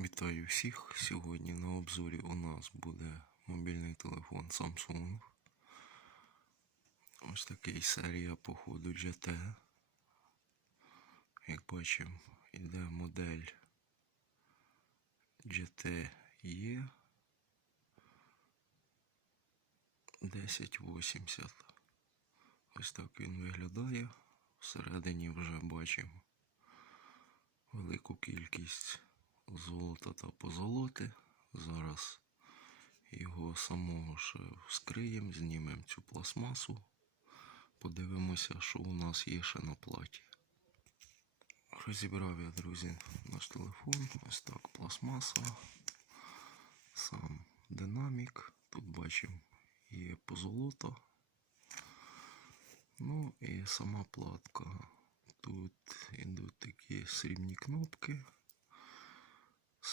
Вітаю всіх! Сьогодні на обзорі у нас буде мобільний телефон Samsung. Ось такий серія походу GT. Як бачимо, іде модель GT E 1080. Ось так він виглядає. Всередині вже бачимо велику кількість золота та позолоти. Зараз його самого ще вскриємо, знімемо цю пластмасу. Подивимося, що у нас є ще на платі. Розібрав я, друзі, наш телефон. Ось так пластмаса. Сам динамік. Тут бачимо є позолота. Ну і сама платка. Тут ідуть такі срібні кнопки.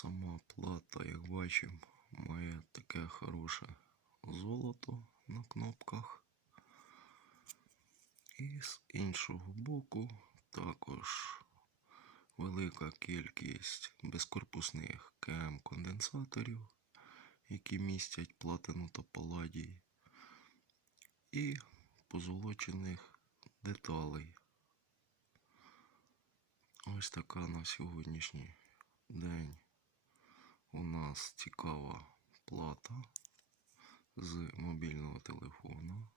Сама плата, як бачимо, має таке хороше золото на кнопках. І з іншого боку також велика кількість безкорпусних КМ конденсаторів, які містять платину та паладій, і позолочених деталей. Ось така на сьогоднішній день нас цікава плата з мобільного телефону,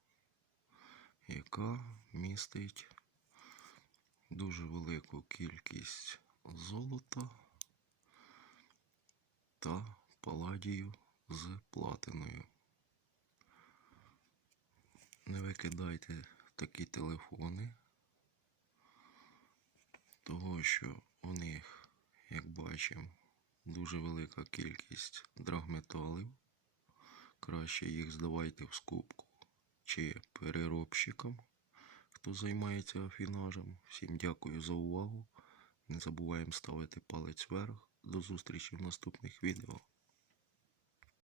яка містить дуже велику кількість золота та паладію з платиною. Не викидайте такі телефони, того що у них, як бачимо, дуже велика кількість драгметалів. Краще їх здавайте в скупку чи переробщикам, хто займається афінажем. Всім дякую за увагу. Не забуваємо ставити палець вверх. До зустрічі в наступних відео.